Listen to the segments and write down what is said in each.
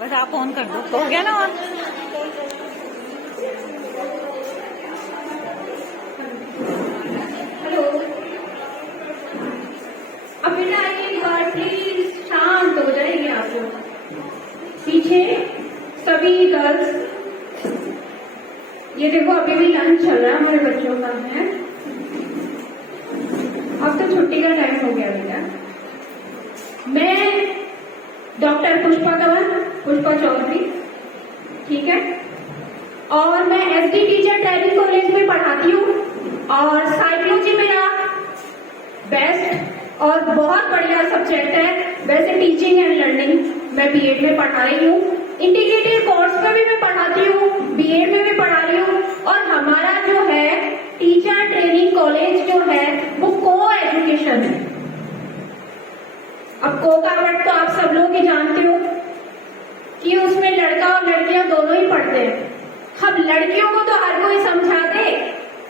बस आप ऑन कर दो तो हो गया ना ऑन। हेलो, अब बेटा एक बार प्लीज शांत हो जाएंगे आप लोग। पीछे सभी गर्ल्स, ये देखो अभी भी लंच चल रहा है हमारे बच्चों का है। अब तो छुट्टी का टाइम हो गया बेटा। मैं डॉक्टर पुष्पा चौधरी, ठीक है, और मैं एसडी टीचर ट्रेनिंग कॉलेज में पढ़ाती हूँ और साइकोलॉजी मेरा बेस्ट और बहुत बढ़िया सब्जेक्ट है। वैसे टीचिंग एंड लर्निंग मैं बीएड में पढ़ा रही हूँ, इंटीग्रेटेड कोर्स में भी मैं पढ़ाती हूँ, बीएड में भी पढ़ा रही हूँ। और हमारा जो है टीचर ट्रेनिंग कॉलेज जो है वो को एजुकेशन है। अब को का वर्ड तो आप सब लोग ही जानते हो कि उसमें लड़का और लड़कियां दोनों ही पढ़ते हैं। अब लड़कियों को तो हर कोई समझा दे,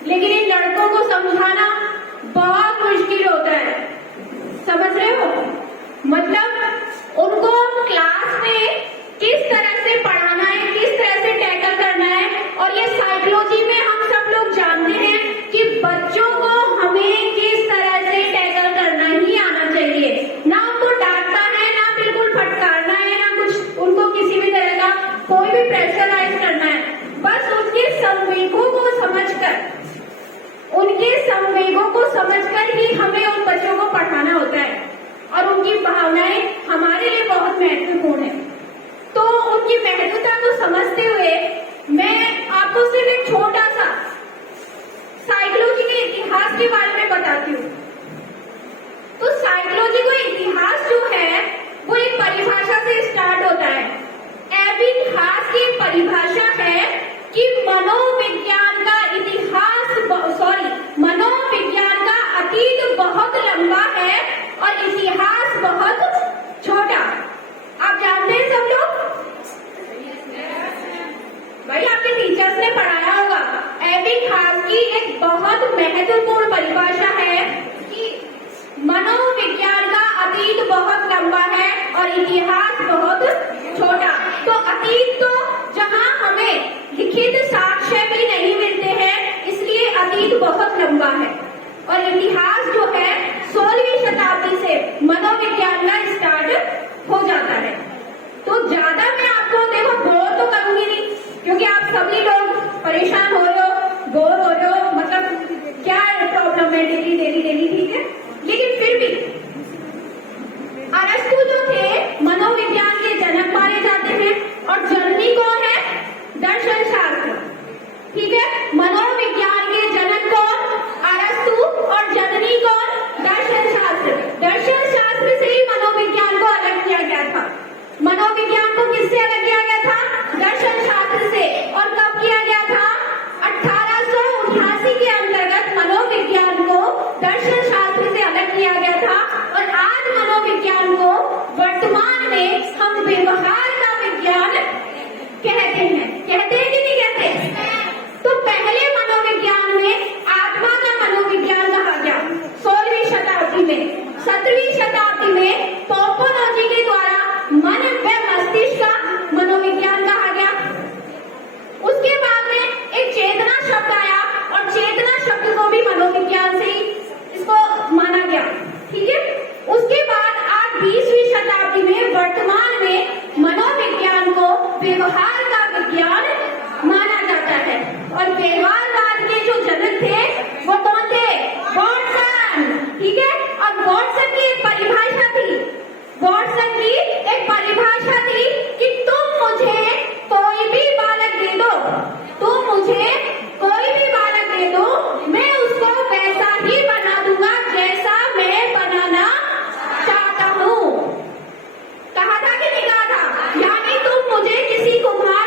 लेकिन इन लड़कों को समझाना बहुत मुश्किल होता है, समझ रहे हो? मतलब उनको क्लास में किस तरह से पढ़ाना है, किस तरह से टैकल करना है। और ये साइकोलॉजी में हम सब लोग जानते हैं कि बच्चों को हमें किस तरह से टैकल करना ही आना चाहिए। ना उनको डांटना है, ना बिल्कुल फटकारना है, ना कुछ उनको किसी भी तरह का कोई भी प्रेशराइज करना है। बस उनके संवेगों को समझकर ही हमें उन बच्चों को पढ़ाना होता है। और उनकी भावनाएं हमारे लिए बहुत महत्वपूर्ण है। तो उनकी महत्वता को समझते हुए मैं आपको सिर्फ एक छोटा सा साइकोलॉजी के इतिहास के बारे में बताती हूँ। तो साइकोलॉजी को इतिहास जो है वो एक परिभाषा से स्टार्ट होता है। इतिहास की परिभाषा है कि मनोविज्ञान का मनोविज्ञान का अतीत बहुत लंबा है और इतिहास बहुत छोटा। आप जानते हैं सब लोग? भाई आपके टीचर्स ने पढ़ाया होगा। इतिहास की एक बहुत महत्वपूर्ण परिभाषा है कि मनोविज्ञान का अतीत बहुत लंबा है और इतिहास बहुत छोटा। तो अतीत तो जहां हमें लिखित साक्ष्य भी नहीं मिलते हैं, इसलिए अतीत बहुत लंबा है। और इतिहास जो है 16वीं शताब्दी से मनोविज्ञान का स्टार्ट हो जाता है। तो ज्यादा मैं आपको देखो बोर तो करूंगी नहीं, क्योंकि आप सभी लोग परेशान हो रहे हो, बोर हो रहे हो, मतलब क्या प्रॉब्लम है डेली, ठीक है। लेकिन फिर भी अरस्तु जो थे मनोविज्ञान के जनक माने जाते हैं और जननी कौन है? दर्शन शास्त्र, ठीक है। मनोविज्ञान के जनक कौन? अरस्तु और जननी कौन? दर्शन शास्त्र। दर्शन शास्त्र से ही मनोविज्ञान को अलग किया गया था। मनोविज्ञान को किससे अलग किया गया था? दर्शन शास्त्र से। और कब किया गया था? 1879 के अंतर्गत मनोविज्ञान को दर्शन शास्त्र से अलग किया गया था। और आज मनोविज्ञान को वर्तमान में हम व्यवहार का विज्ञान कहते हैं कि नहीं कहते? तो पहले मनोविज्ञान में आत्मा का मनोविज्ञान कहा गया 16वीं शताब्दी में। 17वीं शताब्दी में पोपोलॉजी के द्वारा मन व मस्तिष्क का मनोविज्ञान कहा गया। उसके बाद में एक चेतना शब्द आया और चेतना शब्द को भी मनोविज्ञान से ही इसको माना गया, ठीक है। उसके बाद आज 20वीं शताब्दी में वर्तमान में मनोविज्ञान को व्यवहार का विज्ञान माना जाता है। और व्यवहारवाद के जो जनक थे वो कौन थे? वॉटसन, ठीक है। और वॉटसन की एक परिभाषा थी, कि तुम मुझे कोई भी बालक दे दो, मैं उसको वैसा ही बना दूंगा जैसा मैं बनाना चाहता हूँ। कहा था कि नहीं कहा था? यानी तुम मुझे किसी कुम्हार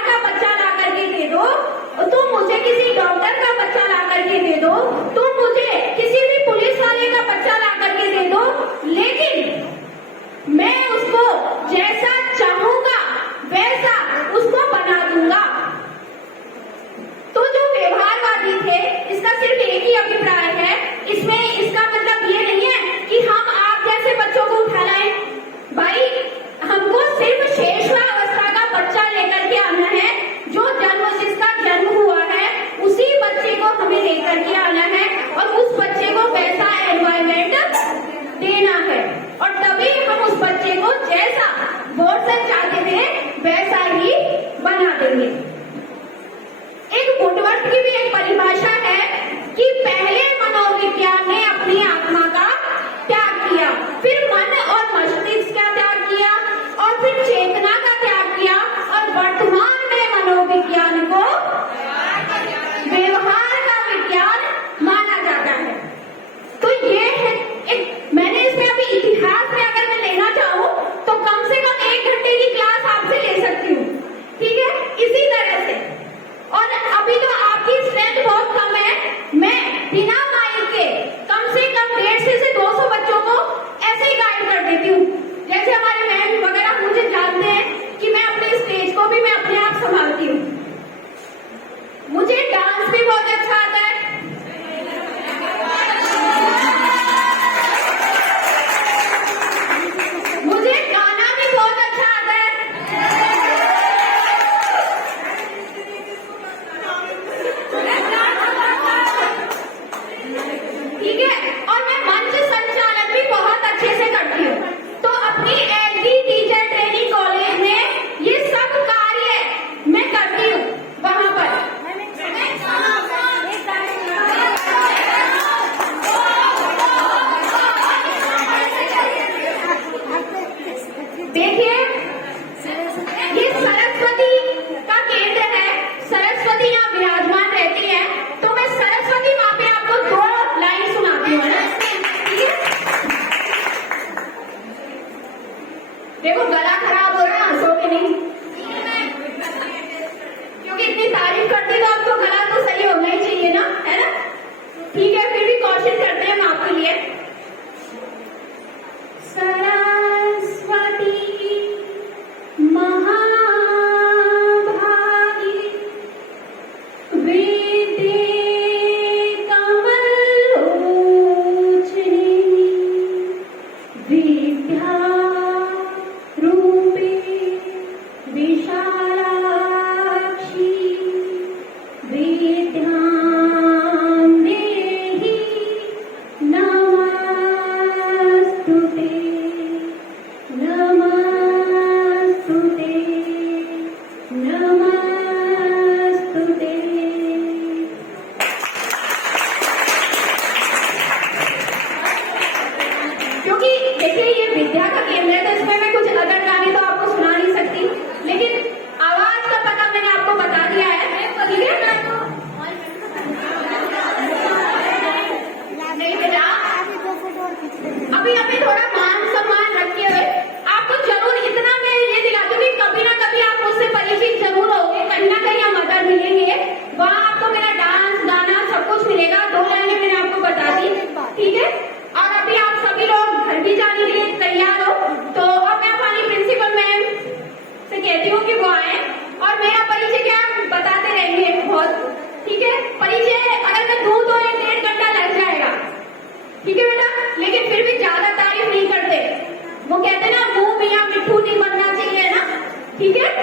बेटियों की वो आए और मेरा परिचय क्या बताते रहेंगे बहुत, ठीक है। परिचय अगर मैं दूं तो 1-1.5 घंटा लग जाएगा, ठीक है बेटा, लेकिन फिर भी ज्यादा तारीफ नहीं करते। वो कहते ना मुंह मियां मिट्ठू नहीं बनना चाहिए ना, ठीक है।